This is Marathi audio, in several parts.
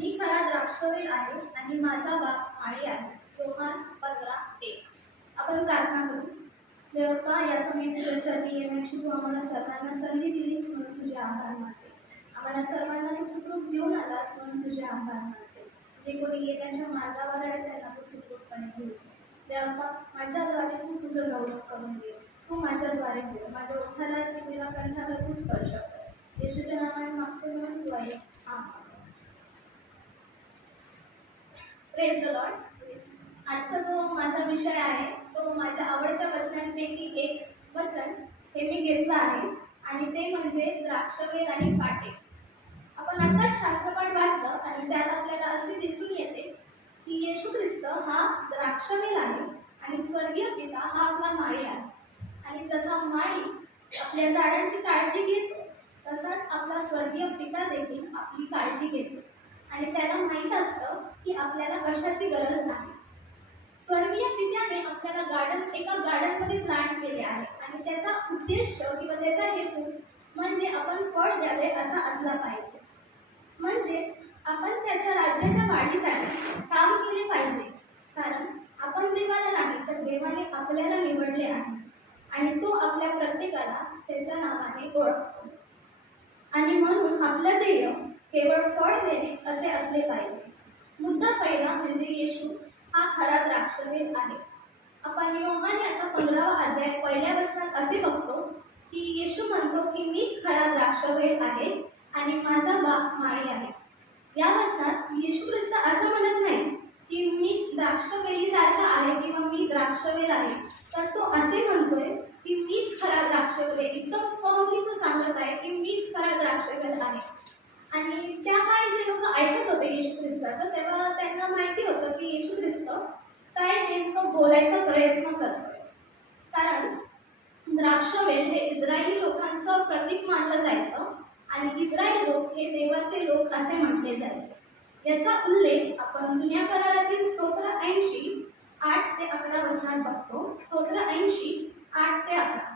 मी खरा द्राक्षवेल आहे आणि माझा बाप माळी आहे. रोमान पंधरा एक. आपण प्रार्थना करू. देवता या समयी तुझ्यासाठी येण्याची तू आम्हाला सर्वांना संधी दिलीस म्हणून तुझे आभार मानते. आम्हाला सर्वांना तू सुखरूप घेऊन आलास म्हणून तुझे आभार मानते. जे कोणी येण्याच्या मार्गावर आहे त्यांना तू सुखरूपपणे घेऊ देवता माझ्याद्वारे तू तुझं गौरव करून दे. तू माझ्याद्वारे घेऊ माझ्या उठाला जीवेला कंठाला तू स्पर्श कर. येशूच्या नावाने मागते म्हणून तू आहे आभार प्रेज द लॉर्ड आजचा जो माझा विषय आहे तो माझ्या आवडत्या वचनांपैकी एक वचन हे मी घेतलं आहे आणि ते म्हणजे द्राक्षवेल आणि पाटे. आपण आत्ताच शास्त्रपाठ वाचलं आणि त्याला आपल्याला असे दिसून येते की येशू ख्रिस्त हा द्राक्षवेल आहे आणि स्वर्गीय पिता हा आपला माळी आहे. आणि जसा माळी आपल्या झाडांची काळजी घेतो तसाच आपला स्वर्गीय पिता देखील आपली काळजी घेतो. आणि त्याला माहीत असतं की आपल्याला कशाची गरज नाही. स्वर्गीय पित्याने आपल्याला गार्डन एका गार्डनमध्ये प्लांट केले आहे. आणि त्याचा उद्देश किंवा त्याचा हेतू म्हणजे आपण फळ द्यावे असा असला पाहिजे. म्हणजेच आपण त्याच्या राज्याच्या वाढीसाठी काम केले पाहिजे. कारण आपण देवाला नाही तर देवाने आपल्याला निवडले आहे. आणि तो आपल्या प्रत्येकाला त्याच्या नावाने ओळखतो. आणि म्हणून आपलं ध्येय केवळ फळ देणे असे असले पाहिजे. मुद्दा पहिला म्हणजे येशू हा खरा द्राक्षवेल आहे. आपण योहान याचा पंधरावा अध्याय पहिल्या वचनात असे बघतो की येशू म्हणतो की मीच खरा द्राक्षवेल आहे आणि माझा बाप माळी आहे. या वचनात येशू ख्रिस्त असं म्हणत नाही की मी द्राक्षवेलीसारखा आहे किंवा मी द्राक्षवेल आहे तर तो असे म्हणतोय की मीच खरा द्राक्षवेल एकदम इतकं फॉर्मली तो सांगत आहे की मीच खरा द्राक्षवेल आहे. आणि त्या काळी जे लोक ऐकत होते येशू ख्रिस्ताचं तेव्हा त्यांना माहिती होतं की येशू ख्रिस्त काय नेमकं बोलायचा प्रयत्न करतो कारण द्राक्षवेल हे इस्रायली लोकांचं प्रतीक मानलं जायचं आणि इस्रायल लोक हे देवाचे लोक असे म्हटले जायचे. याचा उल्लेख आपण जुन्या करारातील स्तोत्र ऐंशी आठ ते अकरा वचनात बघतो. स्तोत्र ऐंशी आठ ते अकरा.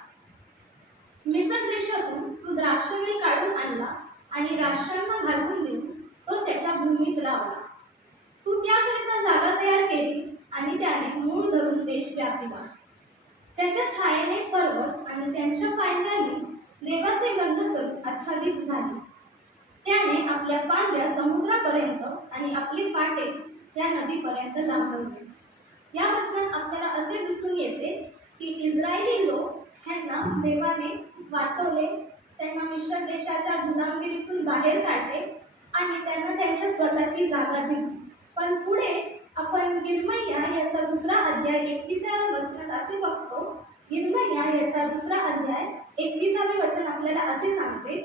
मिसर देशातून तू द्राक्षवेल काढून आणला आणि राष्ट्रांना घालवून देऊन तो त्याच्या भूमीत लावला तू त्याकरिता जागा तयार केली आणि त्याने मूळ धरून देश व्यापिला. त्याच्या छायेने पर्वत आणि त्यांच्या फायद्याने देवाचे गंधस्वरूप आच्छादित झाले. त्याने आपल्या पांढऱ्या समुद्रापर्यंत आणि आपली पाटे त्या नदीपर्यंत लांबवली. या वचनात आपल्याला असे दिसून येते की इस्रायली लोक ह्यांना देवाने वाचवले त्यांना मिश्र देशाच्या गुलामगिरीतून बाहेर काढले आणि त्यांना त्यांच्या स्वतःची जागा दिली. पण पुढे आपण गिरमय्या याचा दुसरा अध्याय एकविसाव्या वचनात असे बघतो गिरमय्या याचा दुसरा अध्याय एकविसावे वचन आपल्याला असे सांगते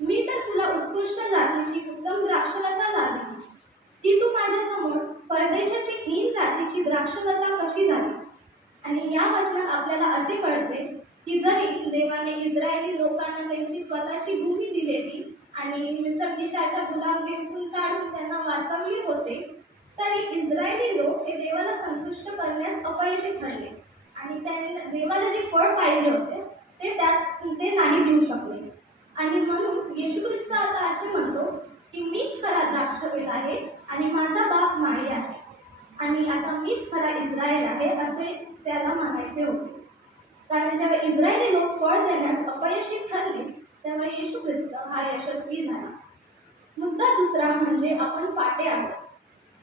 मी तर तुला उत्कृष्ट जातीची उत्तम द्राक्षलता लावली ती तू माझ्यासमोर परदेशाची हीन जातीची द्राक्षलता कशी झाली आणि या वचनात आपल्याला असे कळते की जरी देवाने इस्रायली लोकांना त्यांची स्वतःची भूमी दिलेली आणि मिसर गुलामगिरीतून काढून त्यांना वाचवले होते तरी इस्रायली लोक हे देवाला संतुष्ट करण्यास अपयशी ठरले. आणि त्यांनी देवाला जे फळ पाहिजे होते ते त्यात ते नाही देऊ शकले. आणि म्हणून येशू ख्रिस्त आता असे म्हणतो की मीच खरा द्राक्षवेल आहे आणि माझा बाप माळी आहे. आणि आता मीच खरा इस्रायल आहे असे त्याला म्हणायचे होते. कारण जेव्हा इस्रायली लोक फळ देण्यास अपयशी ठरले तेव्हा येशू ख्रिस्त हा यशस्वी झाला. मुद्दा दुसरा म्हणजे आपण पाटे आहोत.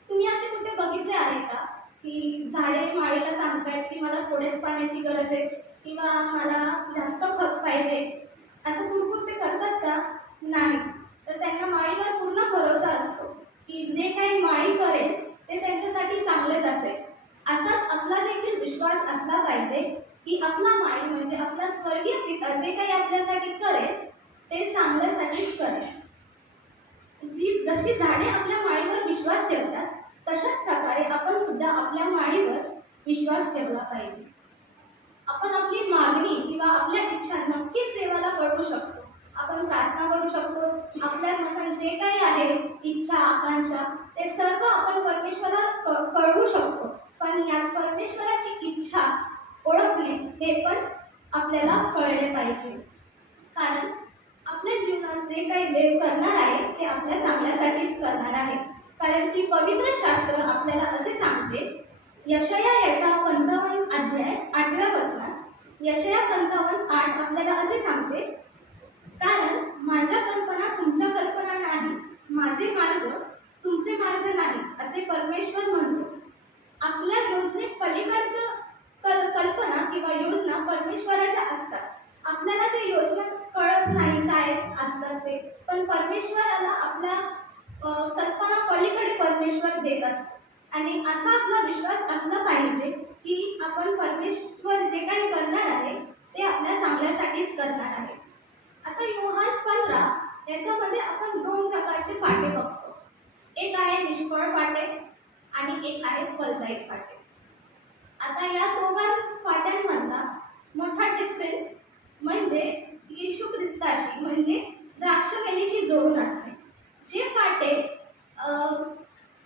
तुम्ही असे कुठे बघितले आहे का? की झाडे माळीला सांगतायत की मला थोडेच पाण्याची गरज आहे किंवा मला जास्त खत पाहिजे? असं कुरकुर ते करतात का? नाही. तर त्यांना माळीवर पूर्ण भरोसा असतो की जे काही माळी करेल ते त्यांच्यासाठी चांगलेच असेल. असाच आपला देखील विश्वास असला पाहिजे की आपला माळी म्हणजे आपला स्वर्गीय पिता जे काही आपल्यासाठी करेल ते चांगल्यासाठीच करेल. जी जशी झाडे आपल्या माळीवर विश्वास ठेवतात तशाच प्रकारे आपण सुद्धा आपल्या माळीवर विश्वास ठेवला पाहिजे. आपण आपली मागणी किंवा आपल्या इच्छा नक्कीच देवाला कळवू शकतो. आपण प्रार्थना करू शकतो. आपल्या मनात जे काही आहे इच्छा आकांक्षा ते सर्व आपण परमेश्वराला कळवू शकतो. पण यात परमेश्वराची इच्छा ओळखणे हे पण आपल्याला कळले पाहिजे. कारण आपल्या जीवनात जे काही देव करणार आहे ते आपल्या चांगल्यासाठीच करणार आहे. कारण की पवित्र शास्त्र आपल्याला असे सांगते यशया याचा पंचावन्न अध्याय आठव्या वचनात यशया पंचावन्न आठ आपल्याला असे सांगते कारण माझ्या कल्पना तुमच्या कल्पना नाही माझे मार्ग तुमचे मार्ग नाही असे परमेश्वर म्हणतो. आपल्या योजनेत पलीकडचं कल कल्पना किंवा योजना परमेश्वराच्या असतात. आपल्याला ते योजना कळत नाही काय असतात पण परमेश्वराला आपल्या कल्पना पलीकडे परमेश्वर देत असतो. आणि असा आपला विश्वास असला पाहिजे की आपण परमेश्वर जे काही करणार आहे ते आपल्या चांगल्यासाठीच करणार आहे. आता योहान पंधरा याच्यामध्ये आपण दोन प्रकारचे पाटे बघतो. एक आहे निष्फळ पाटे आणि एक आहे फलदायक पाटे. आता या दोघां फाट्यांमधला मोठा डिफरन्स म्हणजे येशू ख्रिस्ताशी म्हणजे द्राक्षवेलीशी जोडून असते. जे फाटे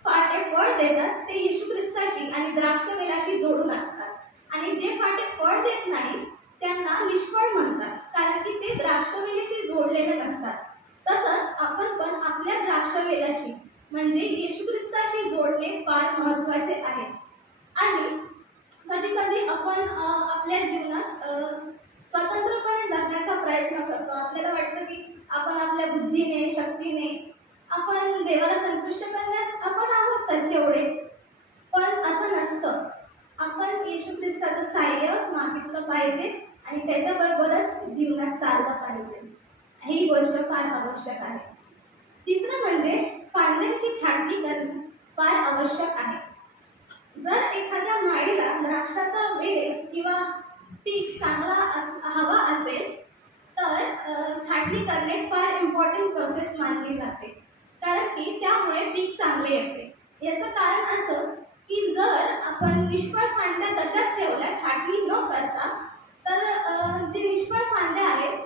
फाटे फळ देतात ते येशू ख्रिस्ताशी आणि द्राक्षवेलाशी जोडून असतात. आणि जे फाटे फळ देत नाही त्यांना निष्फळ म्हणतात कारण की ते द्राक्षवेलीशी जोडलेले नसतात. तसंच आपण पण आपल्या द्राक्षवेलाशी म्हणजे येशू ख्रिस्ताशी जोडणे फार महत्त्वाचे आहे. आणि कधी कधी आपण आपल्या जीवनात स्वतंत्रपणे जगण्याचा प्रयत्न करतो. आपल्याला वाटतं की आपण आपल्या बुद्धीने शक्तीने आपण देवाला संतुष्ट करण्यास आपण आहोत तर तेवढे. पण असं नसतं. आपण येशू ख्रिस्ताचं सहाय्य मागितलं पाहिजे आणि त्याच्याबरोबरच जीवनात चाललं पाहिजे. ही गोष्ट फार आवश्यक आहे. तिसरं म्हणजे फांद्यांची छाटणी करणे फार आवश्यक आहे. जर एखाद्या माळीला द्राक्षाचा वेळ किंवा पीक चांगला अस हवा असेल तर छाटणी करणे फार इम्पॉर्टंट प्रोसेस मानली जाते. कारण की त्यामुळे पीक चांगले येते. याचं कारण असं की जर आपण निष्फळ फांड्या तशाच ठेवल्या छाटणी न करता तर अ, जे निष्फळ फांद्या आहेत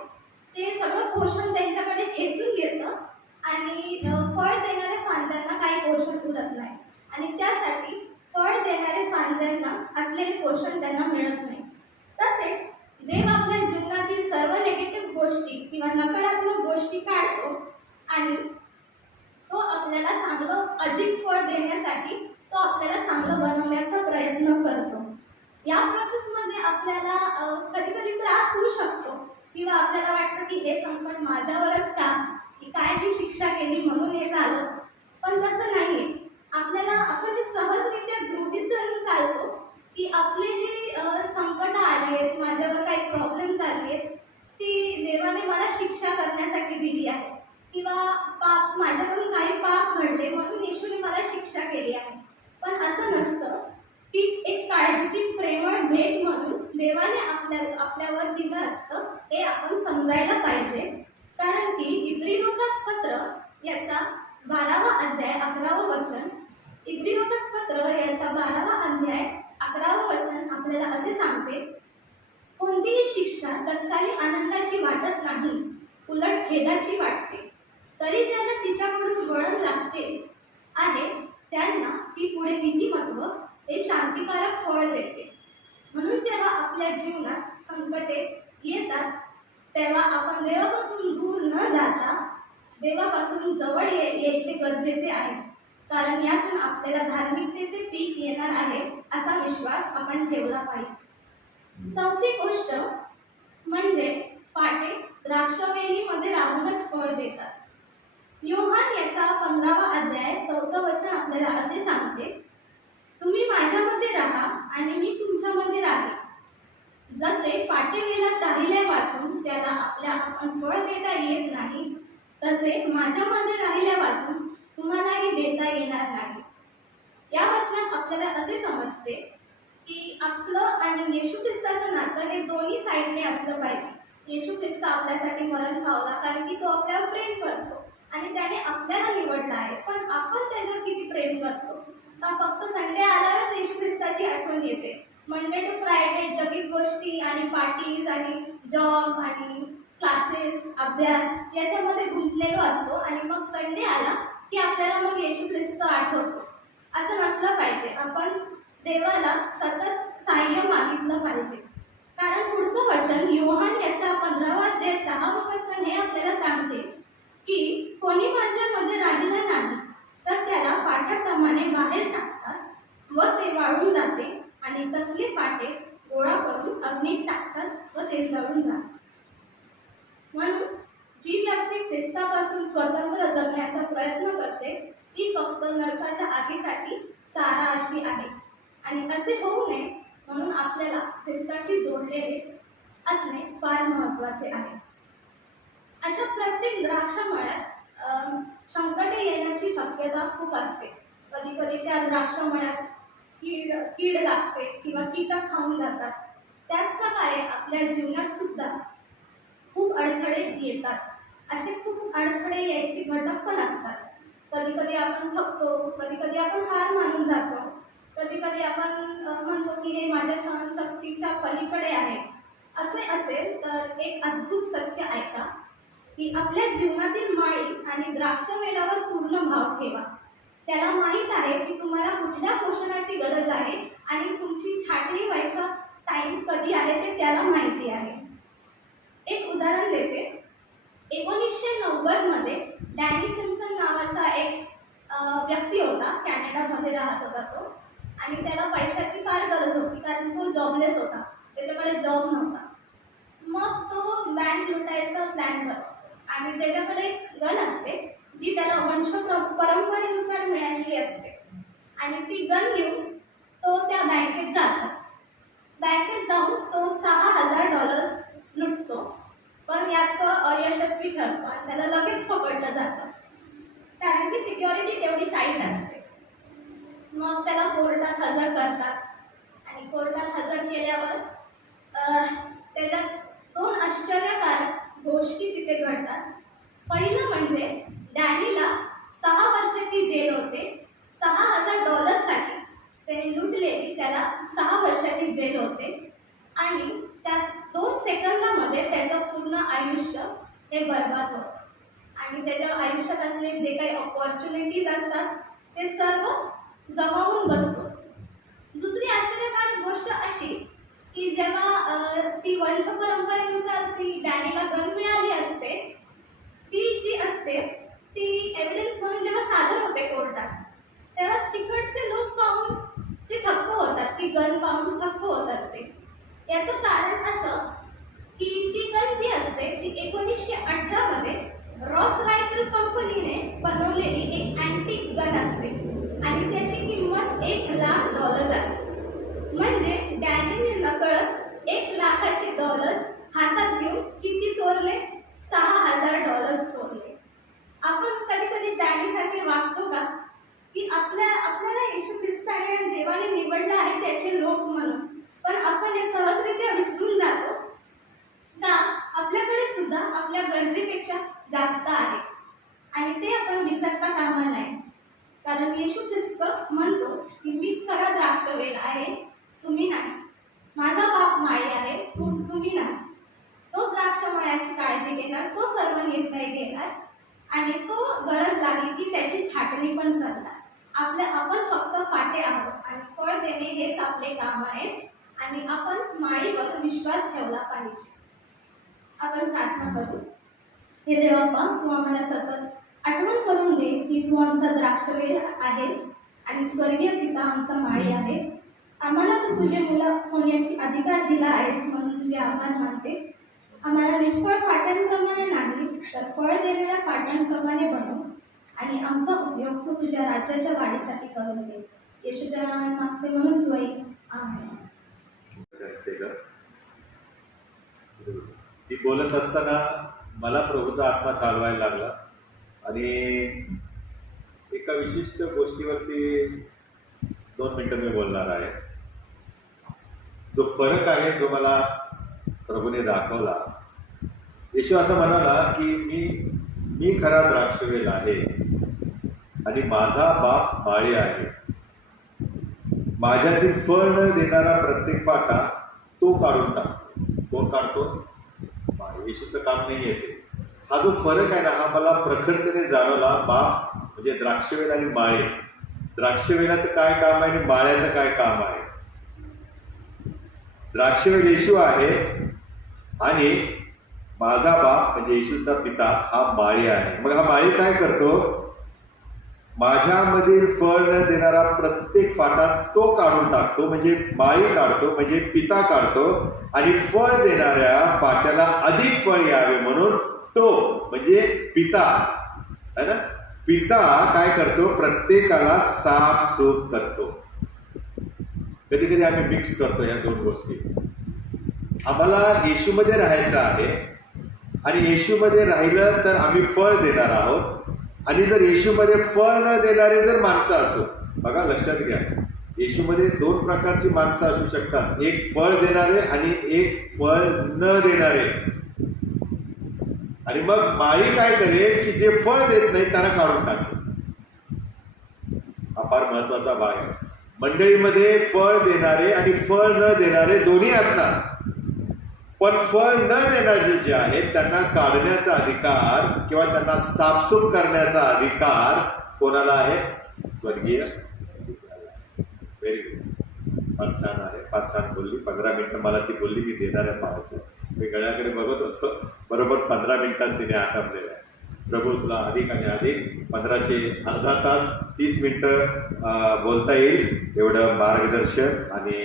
ते सगळं पोषण त्यांच्याकडे खेचून घेतं आणि अ, फळ देणाऱ्या फांद्यांना काही पोषण उरत नाही आणि त्यासाठी फळ देणाऱ्या फांद्यांना असलेले पोषण त्यांना मिळत नाही तसेच देव आपल्या जीवनातील सर्व नेगेटिव्ह गोष्टी किंवा नकारात्मक गोष्टी काढतो आणि तो आपल्याला चांगलं अधिक फळ देण्यासाठी तो आपल्याला चांगलं बनवण्याचा प्रयत्न करतो या प्रोसेसमध्ये आपल्याला कधी कधी त्रास होऊ शकतो किंवा आपल्याला वाटतं पण माझ्यावरच का? की काय ती शिक्षा केली म्हणून हे झालं? पण तसं नाहीये. आपल्याला आपण हे सहजरित्या गृहित धरून चालतो की आपले जे संकट आले आहेत माझ्यावर काही प्रॉब्लेम्स आले आहेत ती देवाने मला शिक्षा करण्यासाठी दिली आहे. किंवा पाप माझ्याकडून काही पाप घडले म्हणून येशूने मला शिक्षा केली आहे. पण असं नसतं. ती एक काळजीची प्रेमळ भेट म्हणून देवाने आपल्या आपल्यावर दिलं असतं हे आपण समजायला पाहिजे. कारण की इब्री पत्र याचा बारावा अध्याय अकरावं वचन इब्री पत्र याचा बारावा अध्याय अकरावं वचन आपल्याला असे सांगते कोणतीही शिक्षा तत्कालीन आनंदाची वाटत नाही उलट खेदाची वाटते. तरी त्यांना तिच्याकडून वळण लागते आणि त्यांना ती पुढे नीतिमत्व हे शांतिकारक फळ देते. म्हणून जेव्हा आपल्या जीवनात संकटे येतात तेव्हा आपण देवापासून दूर न जाता देवापासून जवळ यायचे गरजेचे आहे. कारण यातून आपल्याला धार्मिकतेचे पीक येणार आहे असा विश्वास आपण ठेवला पाहिजे. चौथी गोष्ट म्हणजे पाटे द्राक्षवेलीमध्ये राहूनच फळ देतात. योहान याचा पंधरावा अध्याय चौथं वचन आपल्याला असे सांगते तुम्ही माझ्यामध्ये राहा आणि मी तुमच्यामध्ये राहे जसे पाटे राहिल्या वाचून त्याला आपल्या आपण फळ देता येत नाही तसे माझ्यामध्ये राहिल्या वाचून तुम्हालाही देता येणार नाही. या वचनात आपल्याला असे समजते की आपलं आणि येशू ख्रिस्ताचं नातं हे दोन्ही साईडने असलं पाहिजे. येशू ख्रिस्त आपल्यासाठी मरण पावला कारण की तो आपल्यावर प्रेम करतो आणि त्याने आपल्याला निवडला आहे. पण आपण त्याच्यावर किती प्रेम करतो? का फक्त संडे आल्यावरच येशू ख्रिस्ताची आठवण येते. मंडे टू फ्रायडे जगित गोष्टी आणि पार्टीज आणि जॉब आणि क्लासेस अभ्यास याच्यामध्ये गुंतलेलो असतो आणि मग संडे आला की आपल्याला मग येशू ख्रिस्त आठवतो. असं नसलं पाहिजे. आपण देवाला सतत सहाय्य मागितलं पाहिजे. कारण पुढचं वचन योहान याचा पंधरावा अध्याय सहावं वचन हे आपल्याला सांगते भेसळून जाते म्हणून जी व्यक्ती ख्रिस्तापासून स्वतंत्र जगण्याचा प्रयत्न करते ती फक्त नरकाच्या आगीसाठी चारा अशी आहे आणि असे होऊ नये म्हणून आपल्याला ख्रिस्ताशी जोडलेले असणे फार महत्त्वाचे आहे अशा प्रत्येक द्राक्षमळ्यात अं, संकटे येण्याची शक्यता खूप असते. कधी कधी त्या द्राक्षमळ्यात कीड कीड लागते किंवा कीटक खाऊन जातात. त्याच प्रकारे आपल्या जीवनात सुद्धा खूप अडथळे येतात. असे खूप अडथळे यायचे घटक पण असतात. कधी कधी आपण थकतो कधी कधी आपण हार मानून जातो कधी कधी आपण म्हणतो की हे माझ्या सहनशक्तीच्या पलीकडे आहे. असे असेल तर एक अद्भुत सत्य ऐका. की आपल्या जीवनातील माळी आणि द्राक्ष वेलावर पूर्ण भाव ठेवा. त्याला माहीत आहे की तुम्हाला कुठल्या पोषणाची गरज आहे आणि तुमची छाटणी व्हायचा टाईम कधी आहे ते त्याला माहिती आहे. एक उदाहरण देते. एकोणीसशे नव्वदमध्ये डॅनी सिम्सन नावाचा एक व्यक्ती होता कॅनडामध्ये राहत होता तो. आणि त्याला पैशाची फार गरज होती कारण तो जॉबलेस होता. त्याच्याकडे जॉब नव्हता. मग तो बँक लुटायचा प्लॅन करतो आणि त्याच्याकडे एक गन असते जी त्याला वंश परंपरेनुसार मिळालेली असते. आणि ती गन घेऊन तो त्या बँकेत जातो. बँकेत जाऊन तो सहा हजार डॉलर्स लुटतो पण यात तो अयशस्वी ठरतो आणि त्याला लगेच पकडलं जातं कारण की सिक्युरिटी तेवढी टाईट असते मग त्याला कोर्टात हजर करतात आणि कोर्टात हजर केल्यावर अह, त्याला दोन आश्चर्यकारक गोष्टी तिथे घडतात पहिलं म्हणजे डॅनीला सहा वर्षाची जेल होते सहा हजार डॉलर्ससाठी त्याने लुटलेली त्याला सहा वर्षाची जेल होते आणि त्या दोन सेकंदामध्ये त्याचं पूर्ण आयुष्य हे बर्बाद होतं. आणि त्याच्या आयुष्यात असलेले जे काही ऑपॉर्च्युनिटीज असतात ते सर्व गमावून बसतो. दुसरी आश्चर्यकारक गोष्ट अशी की जेव्हा ती वंश परंपरेनुसार ती डॅनीला गन मिळाली असते ती जी असते ती एव्हिडन्स म्हणून जेव्हा सादर होते कोर्टात तेव्हा तिकडचे लोक पाहून ते थक्क होतात ती गन पाहून थक्क होतात ते. याचं कारण असं ती गन जी असते. ती एकोणीसशे अठरामध्ये रॉस रायफल कंपनीने बनवलेली एक अँटिक गन असते आणि त्याची किंमत एक लाख डॉलर असते म्हणजे डॅनीने नकळत एक लाखाचे डॉलर्स हातात घेऊन किती चोरले सहा हजार डॉलर्स चोरले आपण कधी कधी डॅनीसारखे वागतो का की आपल्या आपल्याला येशू ख्रिस्ताने आणि देवाने निवडलं आहे त्याचे लोक म्हणून पण आपण हे सहजरित्या विसरून जातो का आपल्याकडे सुद्धा आपल्या गरजेपेक्षा जास्त आहे आणि ते आपण विसरता कामा नये कारण येशू ख्रिस्त म्हणतो की मीच खरा द्राक्षवेल आहे तुम्ही नाही माझा बाप माळी आहे तु- तुम्ही नाही तो द्राक्ष मळ्याची काळजी घेणार तो सर्व निर्णय आणि तो गरज लागली की त्याची छाटणी पण करणार आपल्या आपण फक्त फाटे आहोत आणि फळ देणे हेच आपले काम आहे. आणि आपण माळीवर विश्वास ठेवला पाहिजे. आपण प्रार्थना करू. हे देवाप्पा तू आम्हाला सतत आठवण करून दे की तू आमचा द्राक्षवेल आहेस आणि स्वर्गीय पिता आमचा माळी आहे. आम्हाला तू तुझे मुलं होण्याची अधिकार दिला आहेस म्हणून तुझे आभार मानते. आम्हाला निष्फळ पाट्यांप्रमाणे नाही तर फळ देणाऱ्या पाट्यांप्रमाणे बनव आणि आमचा उपयोग तू तुझ्या राज्याच्या वाढीसाठी करून दे येशूच्या नावाने मागते म्हणून तू ऐक ती बोलत असताना मला प्रभूचा आत्मा चालवायला लागला आणि एका विशिष्ट गोष्टीवरती दोन मिनटं मी बोलणार आहे. जो फरक आहे जो मला प्रभूने दाखवला येशू असं म्हणाला की मी मी खरा द्राक्षवेल आहे आणि माझा बाप माळी आहे. माझ्यातील फळ न देणारा प्रत्येक पाटा तो काढून टाकतो कोण काढतो? येशूचं काम नाही येते हा जो फरक आहे ना हा मला प्रखरतेने जाणवला बाप म्हणजे द्राक्षवेल आणि माळे द्राक्षवेलाचं काय काम आहे आणि माळ्याचं काय काम आहे? द्राक्षवेल येशू आहे आणि माझा बाप म्हणजे येशूचा पिता हा माळी आहे. मग हा माळी काय करतो? माझ्यामधील फळ न देणारा प्रत्येक फाटा तो काढून टाकतो म्हणजे माळी काढतो म्हणजे पिता काढतो आणि फळ देणाऱ्या फाट्याला अधिक फळ यावे म्हणून तो म्हणजे पिता. है ना? पिता काय करतो? प्रत्येकाला साफ सूप करतो. कधी कधी आम्ही मिक्स करतो या दोन गोष्टी. आम्हाला येशूमध्ये राहायचं आहे. आणि येशूमध्ये राहिलं तर आम्ही फळ देणार आहोत. आणि जर येशूमध्ये फळ न देणारे जर माणसं असो बघा लक्षात घ्या. येशूमध्ये दोन प्रकारची माणसं असू शकतात. एक फळ देणारे आणि एक फळ न देणारे. आणि मग माई काय करेल की जे फळ देत नाही त्यांना काढून टाकेल. हा फार महत्त्वाचा भाग आहे. मंडळीमध्ये फळ देणारे आणि फळ न देणारे दोन्ही असतात. पण फळ न देणारे जे आहेत त्यांना काढण्याचा अधिकार किंवा त्यांना साफसूफ करण्याचा अधिकार कोणाला आहे? स्वर्गीय व्हेरी गुड फार छान आहे फार छान बोलली. पंधरा मिनिटं मला ती बोलली मी देणार आहे पाहायचं मी गळ्याकडे बघत असतो बरोबर पंधरा मिनिटात तिने आटपलेलं आहे. प्रभू तुला अधिक आणि अधिक पंधराचे अर्धा तास तीस मिनटं बोलता येईल. एवढं मार्गदर्शन आणि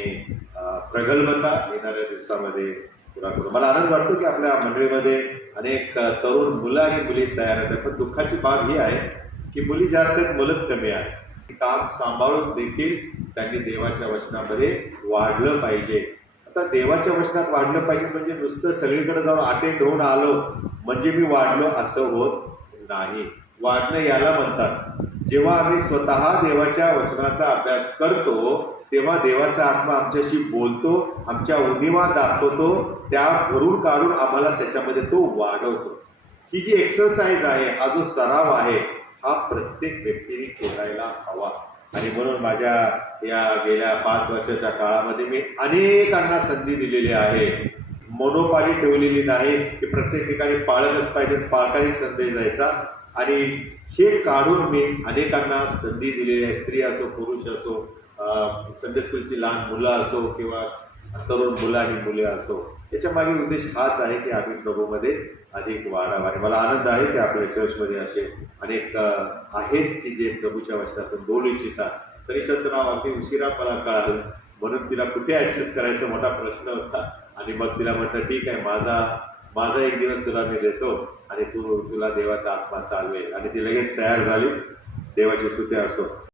प्रगल्भता येणाऱ्या दिवसामध्ये करू मला आनंद वाटतो की आपल्या मंडळीमध्ये अनेक तरुण मुलं आणि मुली तयार आहेत. पण दुःखाची बाब ही आहे की मुली जास्त आहेत मुलंच कमी आहे काम सांभाळून देखील त्यांनी देवाच्या वचनामध्ये वाढलं पाहिजे. आता देवाच्या वचनात वाढलं पाहिजे म्हणजे नुसतं सगळीकडे जाऊन अटेंड होऊन आलो म्हणजे मी वाढलो असं होत नाही. वाढणं याला म्हणतात. जेव्हा आम्ही स्वतः देवाच्या वचनाचा अभ्यास करतो तेव्हा देवाचा आत्मा आमच्याशी बोलतो आमच्या उर्णिमा दाखवतो त्या भरून काढून आम्हाला त्याच्यामध्ये तो वाढवतो. ही जी एक्सरसाइज आहे हा जो सराव आहे हा प्रत्येक व्यक्तीने करायला हवा. आणि म्हणून माझ्या या गेल्या पाच वर्षाच्या काळामध्ये मी अनेकांना संधी दिलेली आहे. मनोपाली ठेवलेली नाही की प्रत्येक ठिकाणी पाळतच पाहिजे पाळकाही संदेश जायचा आणि हे काढून मी अनेकांना संधी दिलेली आहे स्त्री असो पुरुष असो संडे स्कूलची लहान मुलं असो किंवा तरुण मुलं आणि मुले असो याच्या मागे उद्देश हाच आहे की आम्ही प्रभूमध्ये अधिक वाढावा आणि मला आनंद आहे की आपल्या चर्चमध्ये असे अनेक आहेत की जे प्रभूच्या वचनातून बोलू इच्छितात. तरीशाचं नाव अगदी उशिरा मला कळालं. म्हणून तिला कुठे ॲडजस्ट करायचा मोठा प्रश्न होता. आणि मग तिला म्हटलं ठीक आहे माझा माझा एक दिवस तुला मी देतो आणि तू तुला देवाचा आत्मा चालवेल. आणि ती लगेच तयार झाली. देवाची स्तुती असो.